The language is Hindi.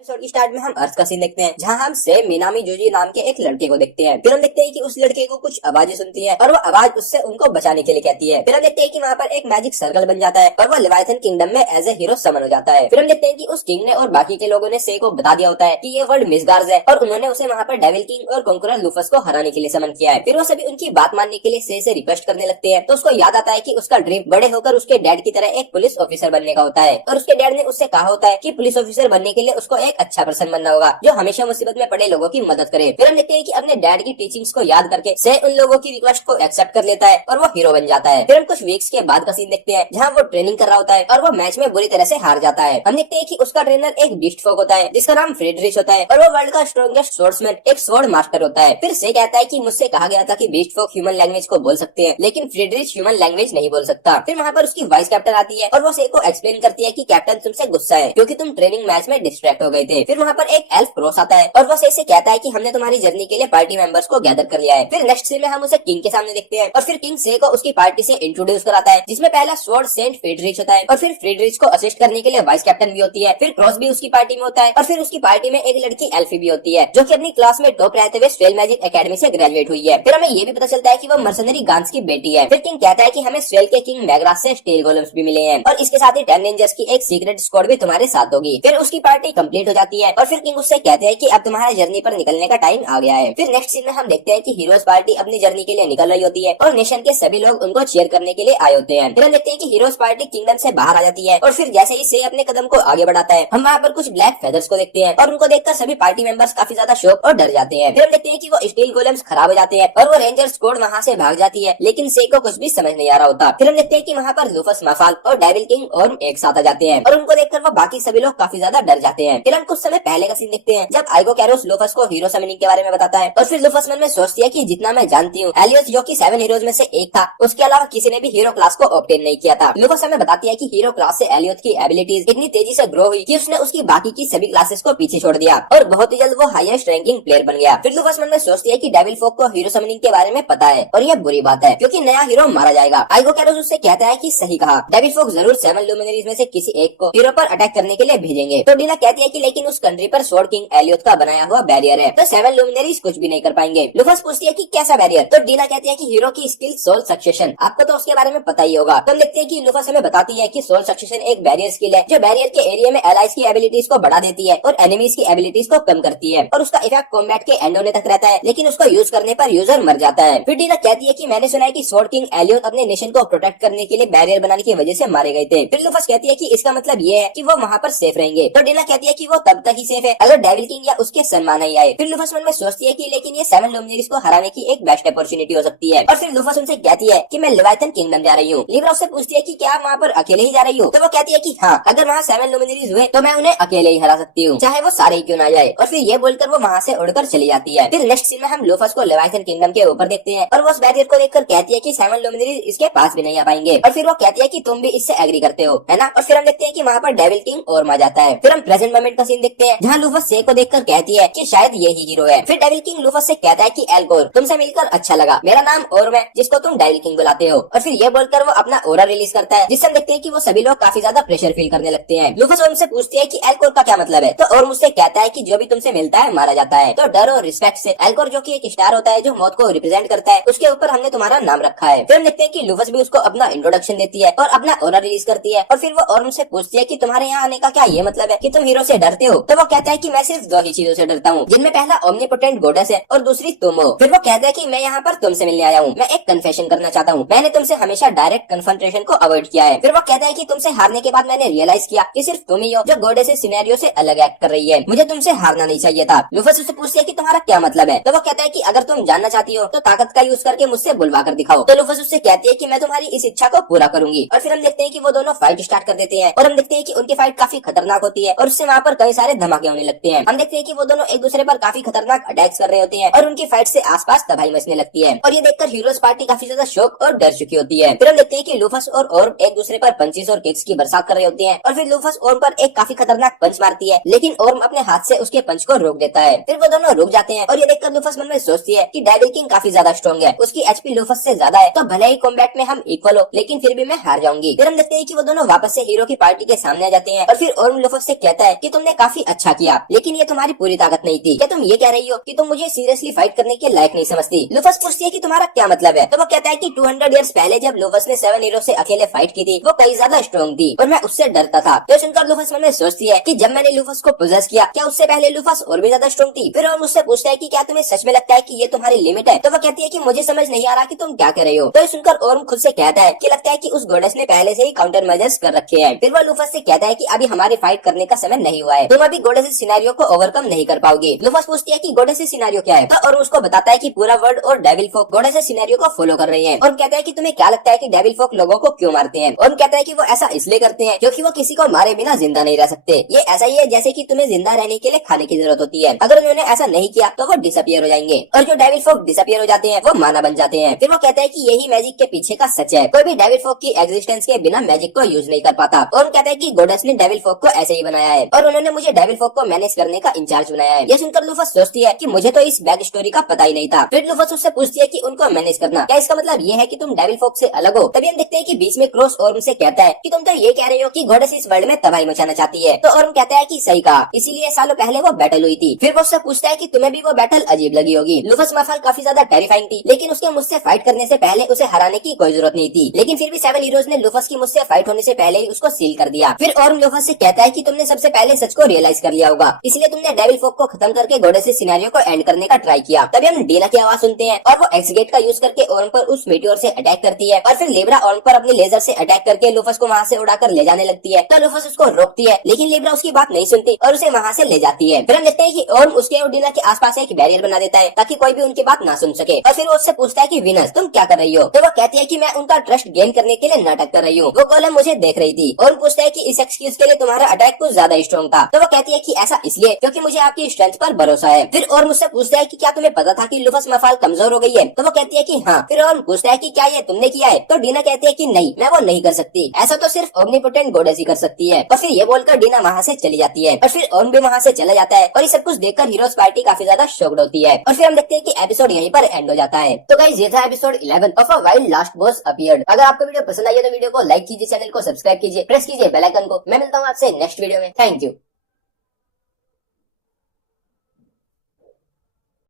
एपिसोड की स्टार्ट में हम अर्थ का सीन देखते हैं, जहां हम सेम मिनामी जोजी नाम के एक लड़के को देखते हैं। फिर हम देखते हैं कि उस लड़के को कुछ आवाजें सुनती है और वो आवाज उससे उनको बचाने के लिए कहती है। फिर हम देखते हैं कि वहाँ पर एक मैजिक सर्कल बन जाता है और वो लेवाइथन किंगडम में एज ए हीरो समन हो जाता है। फिर हम देखते हैं कि उस किंग ने और बाकी के लोगों ने से को बता दिया होता है कि ये वर्ल्ड मिसगार्ज है और उन्होंने उसे वहाँ पर डेविल किंग और कॉन्करर लूफस को हराने के लिए समन किया है। फिर वो सभी उनकी बात मानने के लिए से रिक्वेस्ट करने लगते हैं। तो उसको याद आता है कि उसका ड्रीम बड़े होकर उसके डैड की तरह एक पुलिस ऑफिसर बनने का होता है और उसके डैड ने उससे कहा होता है कि पुलिस ऑफिसर बनने के लिए उसको एक अच्छा पर्सन बनना होगा जो हमेशा मुसीबत में पड़े लोगों की मदद करे। फिर हम देखते हैं कि अपने डैड की टीचिंग्स को याद करके से उन लोगों की रिक्वेस्ट को एक्सेप्ट कर लेता है और वो हीरो बन जाता है। फिर हम कुछ वीक्स के बाद का सीन देखते हैं, जहाँ वो ट्रेनिंग कर रहा होता है और वो मैच में बुरी तरह से हार जाता है। हम देखते हैं कि उसका ट्रेनर एक बीस्ट फोक होता है जिसका नाम फ्रेडरिच होता है और वो वर्ल्ड का स्ट्रॉन्गेस्ट स्वॉर्ड्समैन एक स्वॉर्ड मास्टर होता है। फिर से कहता है कि मुझसे कहा गया था कि बीस्ट फोक ह्यूमन लैंग्वेज को बोल सकते हैं, लेकिन फ्रेडरिच ह्यूमन लैंग्वेज नहीं बोल सकता। फिर वहाँ पर उसकी वाइस कैप्टन आती है और वो से को एक्सप्लेन करती है कि कैप्टन तुमसे गुस्सा है क्योंकि तुम ट्रेनिंग मैच में डिस्ट्रैक्ट हो गए थे। फिर वहाँ पर एक एल्फ प्रोस आता है और वो से कहता है कि हमने तुम्हारी जर्नी के लिए पार्टी मेंबर्स को गैदर कर लिया है। फिर नेक्स्ट सीन में हम उसे किंग के सामने देखते हैं और फिर किंग से को उसकी पार्टी से इंट्रोड्यूस कराता है, जिसमें पहला स्वॉर्ड सेंट फ्रेडरिच होता है और फिर फ्रेडरिच को असिस्ट करने के लिए वाइस कैप्टन भी होती है। फिर क्रॉस भी उसकी पार्टी में होता है और फिर उसकी पार्टी में एक लड़की एल्फी भी होती है जो कि अपनी क्लास में टॉप रहते हुए स्वेल मैजिक एकेडमी से ग्रेजुएट हुई है। फिर हमें ये भी पता चलता है कि वो मर्सनरी गांस की बेटी है। फिर किंग कहता है कि हमें स्वेल के किंग मैग्रास से स्टील गोलेम्स भी मिले हैं और इसके साथ ही 10 रेंजर्स की एक सीक्रेट स्क्वाड भी तुम्हारे साथ होगी। फिर उसकी पार्टी कंप्लीट हो जाती है और फिर किंग उससे कहते हैं कि अब तुम्हारा जर्नी पर निकलने का टाइम आ गया है। फिर नेक्स्ट सीन में हम देखते हैं कि हीरोज पार्टी अपनी जर्नी के लिए निकल रही होती है और नेशन के सभी लोग उनको चीयर करने के लिए आए होते हैं। फिर हम देखते हैं कि हीरोज पार्टी किंगडम से बाहर आ जाती है और फिर जैसे ही से अपने कदम को आगे बढ़ाता है, हम वहाँ पर कुछ ब्लैक फेदर्स को देखते हैं और उनको देखकर सभी पार्टी मेंबर्स काफी ज्यादा शॉक और डर जाते हैं। फिर हम देखते हैं कि वो स्टील गोलेम्स खराब हो जाते हैं और वो रेंजर स्क्वाड वहाँ से भाग जाती है, लेकिन से को कुछ भी समझ नहीं आ रहा होता। फिर हम देखते हैं कि वहाँ पर लूफस माफाल और डेविल किंग और एक साथ आ जाते हैं और उनको देखकर वो बाकी सभी लोग काफी ज्यादा डर जाते हैं। फिर हम कुछ समय पहले का सीन देखते हैं जब आइगो कैरोस लूफस को हीरो समनिंग के बारे में बताता है और फिर लूफस मन में सोचती है कि जितना मैं जानती हूँ एलियस जो कि 7 हीरोज में से एक था, उसके अलावा किसी ने भी हीरो क्लास को ऑब्टेन नहीं किया था। लूफस हमें बताती है कि हीरो क्लास से एलियट की एबिलिटीज इतनी तेजी से ग्रो हुई कि उसने उसकी बाकी की सभी क्लासेस को पीछे छोड़ दिया और बहुत ही जल्द वो हाईएस्ट रैंकिंग प्लेयर बन गया। फिर लूफस मन में सोचती है कि डेविल फोक को हीरो समनिंग के बारे में पता है और यह बुरी बात है क्योंकि नया हीरो मारा जाएगा। आइगो कैरोस उससे कहता है कि सही कहा, डेविल फोक जरूर 7 लुमिनरीज में से किसी एक को हीरो पर अटैक करने के लिए भेजेंगे। तो डीना कहती है कि लेकिन उस कंट्री पर स्वॉर्ड किंग एलियट का बनाया हुआ बैरियर है, तो 7 लुमिनरीज कुछ भी नहीं कर पाएंगे। लूफस पूछती है कि कैसा बैरियर, तो डीना कहती है कि हीरो की स्किल सोल सक्सेशन, आपको तो उसके बारे में पता ही होगा। तो हम देखते हैं कि लूफस हमें बताती है कि सोल सक्सेशन एक बैरियर स्किल है जो बैरियर के एरिया में एलाइज की एबिलिटीज को बढ़ा देती है और एनिमीज की एबिलिटीज को कम करती है और उसका इफेक्ट कॉम्बैट के एंड होने तक रहता है, लेकिन उसको यूज करने पर यूजर मर जाता है। फिर डीना कहती है कि मैंने सुना है कि स्वॉर्ड किंग एलियट अपने नेशन को प्रोटेक्ट करने के लिए बैरियर बनाने की वजह से मारे गए थे। फिर लूफस कहती है कि इसका मतलब ये है कि वो वहाँ पर सेफ रहेंगे। तो डीना कहती है कि वो तब तक ही सेफ है अगर डेविल किंग या उसके सम्मान नहीं आए। फिर लूफस मन में सोचती है कि लेकिन ये 7 लुमिनरीज को हराने की एक बेस्ट अपॉर्चुनिटी हो सकती है और फिर लूफस उनसे कहती है कि मैं लेवाइथन किंगडम जा रही हूँ। लिब्रा उससे पूछती है कि क्या आप वहाँ पर अकेले ही जा रही हो, तो वो कहती है कि हाँ, अगर वहाँ 7 लुमिनरीज हुए तो मैं उन्हें अकेले ही हरा सकती हूँ, चाहे वो सारे ही क्यों ना जाए। और फिर ये बोलकर वो वहाँ से उड़कर चली जाती है। फिर नेक्स्ट सीन में हम लूफस को लेवाइथन किंगडम के ऊपर देखते हैं और वो उस बैरियर को देखकर कहती है कि 7 लुमिनरीज इसके पास भी नहीं आ पाएंगे और फिर वो कहती है कि तुम भी इससे एग्री करते हो, है ना। और फिर हम देखते हैं कि वहाँ पर डेविल किंग और आ जाता है। फिर हम प्रेजेंट मोमेंट का सीन देखते हैं जहाँ लूफस से को देखकर कहती है कि शायद यही हीरो है। फिर डेविल किंग लूफस से कहता है कि एल्गोर, तुमसे मिलकर अच्छा लगा, मेरा नाम ओरम है जिसको तुम डेविल किंग बुलाते हो। और फिर ये बोलकर वो अपना ओरा रिलीज करता है, जिससे हम देखते हैं कि वो सभी लोग काफी ज्यादा प्रेशर फील करने लगते हैं। लूफस उनसे पूछती है कि एल्कोर का क्या मतलब है, तो और मुझसे कहता है कि जो भी तुमसे मिलता है मारा जाता है। तो डर और रिस्पेक्ट से एल्कोर जो कि एक स्टार होता है जो मौत को रिप्रेजेंट करता है, उसके ऊपर हमने तुम्हारा नाम रखा है। फिर हम देखते हैं कि लूफस भी उसको अपना इंट्रोडक्शन देती है और अपना ओरा रिलीज करती है और फिर वो और मुझसे पूछती है कि तुम्हारे यहाँ आने का क्या ये मतलब है कि तुम हीरो से डरते हो। तो वो कहता है कि मैं सिर्फ 2 ही चीजों से डरता हूँ, जिनमें पहला ओमनीपोटेंट गॉडेस है और दूसरी तुम हो। फिर वो कहता है कि मैं यहाँ पर तुमसे मिलने आया हूँ, मैं एक कन्फेशन करना चाहता हूँ, मैंने तुमसे हमेशा डायरेक्ट कन्फ्रंटेशन को अवॉइड किया है। फिर वो कहता है कि तुमसे हारने के बाद मैंने रियलाइज किया कि सिर्फ तुम ही हो जो गॉडेस से सिनेरियो से अलग एक्ट कर रही है, मुझे तुमसे हारना नहीं चाहिए था। लूफस उससे पूछती है कि तुम्हारा क्या मतलब है, तो वो कहता है कि अगर तुम जानना चाहती हो तो ताकत का यूज करके मुझसे बुलवा कर दिखाओ। तो लूफस उससे कहती है कि मैं तुम्हारी इस इच्छा को पूरा करूंगी। और फिर हम देखते हैं कि वो दोनों फाइट स्टार्ट कर देते हैं और हम देखते हैं कि उनकी फाइट काफी खतरनाक होती है और उससे वहाँ पर कई सारे धमाके होने लगते हैं। हम देखते हैं कि वो दोनों एक दूसरे पर काफी खतरनाक अटैक्स कर रहे होते हैं और उनकी फाइट से आसपास तबाही मचने लगती है और ये देखकर हीरोज पार्टी काफी ज्यादा शॉक और डर चुकी होती है। फिर हम देखते हैं कि लूफस और ओर्म एक दूसरे पर पंचेस और किक्स की बरसात कर रहे होते हैं और फिर लूफस ओर्म पर एक काफी खतरनाक पंच मारती है, लेकिन ओर्म अपने हाथ से उसके पंच को रोक देता है। फिर वो दोनों रुक जाते हैं और ये देखकर लूफस मन में सोचती है कि डेविल किंग काफी ज्यादा स्ट्रॉन्ग है, उसकी एचपी लूफस से ज्यादा है, तो भले ही कॉम्बैट में हम इक्वल हो लेकिन फिर भी मैं हार जाऊंगी। फिर हम देखते हैं कि वो दोनों वापस से हीरो की पार्टी के सामने आ जाते हैं और फिर ओर्म लूफस से कहता है कि तुमने तुमने काफी अच्छा किया, लेकिन ये तुम्हारी पूरी ताकत नहीं थी। क्या तुम ये कह रही हो कि तुम मुझे सीरियसली फाइट करने के लायक नहीं समझती? लूफस पूछती है कि तुम्हारा क्या मतलब है? तो वो कहता है कि 200 ईयर्स पहले जब लूफस ने 7 हीरो से अकेले फाइट की थी, वो कई ज्यादा स्ट्रॉन्ग थी और मैं उससे डरता था। तो सुनकर लूफस मन में सोचती है कि जब मैंने लूफस को पोजेस किया, क्या उससे पहले लूफस और भी ज्यादा स्ट्रॉन्ग थी? फिर और मुझसे पूछता है कि क्या तुम्हें सच में लगता है कि ये तुम्हारी लिमिट है? तो वो कहती है कि मुझे समझ नहीं आ रहा कि तुम क्या कर रहे हो। तो सुनकर ओर्म खुद से कहता है कि लगता है कि उस गॉडेस ने पहले से ही काउंटर मेजर्स कर रखे हैं। फिर वो लूफस से कहता है कि अभी हमारे फाइट करने का समय नहीं हुआ है, तुम अभी गॉडेस सिनेरियो को ओवरकम नहीं कर पाओगे। लूफस पूछती है कि गॉडेस सिनेरियो क्या है? तो और उसको बताता है कि पूरा वर्ल्ड और डेविल फोक गॉडेस सिनेरियो को फॉलो कर रहे हैं। और कहता है कि तुम्हें क्या लगता है कि डेविल फोक लोगों को क्यों मारते हैं? और कहता है कि वो ऐसा इसलिए करते हैं क्योंकि वो किसी को मारे बिना जिंदा नहीं रह सकते। ये ऐसा ही है जैसे कि तुम्हें जिंदा रहने के लिए खाने की जरूरत होती है, अगर उन्होंने ऐसा नहीं किया तो वो डिसअपियर हो जाएंगे। और जो डेविल फोक डिसअपियर हो जाते हैं वो माना बन जाते हैं। फिर वो कहता है कि यही मैजिक के पीछे का सच है, कोई भी डेविल फोक की एग्जिस्टेंस के बिना मैजिक को यूज नहीं कर पाता। और कहता है कि गॉडेस ने डेविल फोक को ऐसे ही बनाया है और उन्होंने मुझे डेविल फोक को मैनेज करने का इंचार्ज बनाया है। ये सुनकर लूफस सोचती है कि मुझे तो इस बैक स्टोरी का पता ही नहीं था। फिर लूफस उससे पूछती है कि उनको मैनेज करना क्या इसका मतलब ये है कि तुम डेविल फोक से अलग हो? तभी हम देखते हैं कि बीच में क्रॉस ओर्म से कहता है कि तुम तो ये कह रहे हो कि गॉडेस इस वर्ल्ड में तबाही मचाना चाहती है। तो ओर्म कहता है कि सही कहा, इसीलिए सालों पहले वो बैटल हुई थी। फिर वो उससे पूछता है कि तुम्हें भी वो बैटल अजीब लगी होगी। लूफस मफाल काफी ज्यादा टेरिफाइंग थी, लेकिन उसके मुझसे फाइट करने से पहले उसे हराने की कोई जरूरत नहीं थी। लेकिन फिर भी 7 हीरोज ने लूफस की मुझसे फाइट होने से पहले ही उसको सील कर दिया। फिर ओर्म लूफस से कहता है कि तुमने सबसे पहले सच को रियलाइज कर लिया होगा, इसलिए तुमने डेविल फोक को खत्म करके गॉडेस सिनेरियो को एंड करने का ट्राई किया। तभी हम डीना की आवाज सुनते हैं और वो एक्सगेट का यूज करके ओर्म पर उस मीटियोर से अटैक करती है और फिर लिब्रा ओर्म पर अपने लेजर से अटैक करके लूफस को वहाँ से उड़ाकर ले जाने लगती है। तो लूफस उसको रोकती है, लेकिन लिब्रा उसकी बात नहीं सुनती और उसे वहाँ से ले जाती है। फिर हम देखते हैं कि ओर्म उसके और डीना के आसपास एक बैरियर बना देता है ताकि कोई भी उनकी बात ना सुन सके। और फिर वो उससे पूछता है कि विनस तुम क्या कर रही हो? तो वो कहती है कि मैं उनका ट्रस्ट गेन करने के लिए नाटक कर रही हूँ, वो गोलेम मुझे देख रही थी। और पूछता है कि इस एक्सक्यूज के लिए तुम्हारा अटैक कुछ ज्यादा स्ट्रॉन्ग था। तो वो कहती है कि ऐसा इसलिए क्योंकि मुझे आपकी स्ट्रेंथ पर भरोसा है। फिर और मुझसे पूछता है कि क्या तुम्हें पता था कि लूफस मफाल कमजोर हो गई है? तो वो कहती है कि हाँ। फिर और पूछता है कि क्या ये तुमने किया है? तो डीना कहती है कि नहीं, मैं वो नहीं कर सकती, ऐसा तो सिर्फ ओमनीपोटेंट गॉडेस ही कर सकती है। और फिर ये बोलकर डीना वहाँ से चली जाती है और फिर ओर्म भी वहाँ से चला जाता है। और ये सब कुछ देखकर हीरोज पार्टी काफी ज्यादा शॉक्ड होती है। और फिर हम देखते हैं कि एपिसोड यहीं पर एंड हो जाता है। तो गाइस ये था episode 11 of a wild last boss appeared. अगर आपको वीडियो पसंद आई है तो वीडियो को लाइक कीजिए, चैनल को सब्सक्राइब कीजिए, प्रेस कीजिए बेल आइकन को। मैं मिलता हूँ आपसे नेक्स्ट वीडियो में। Thank you.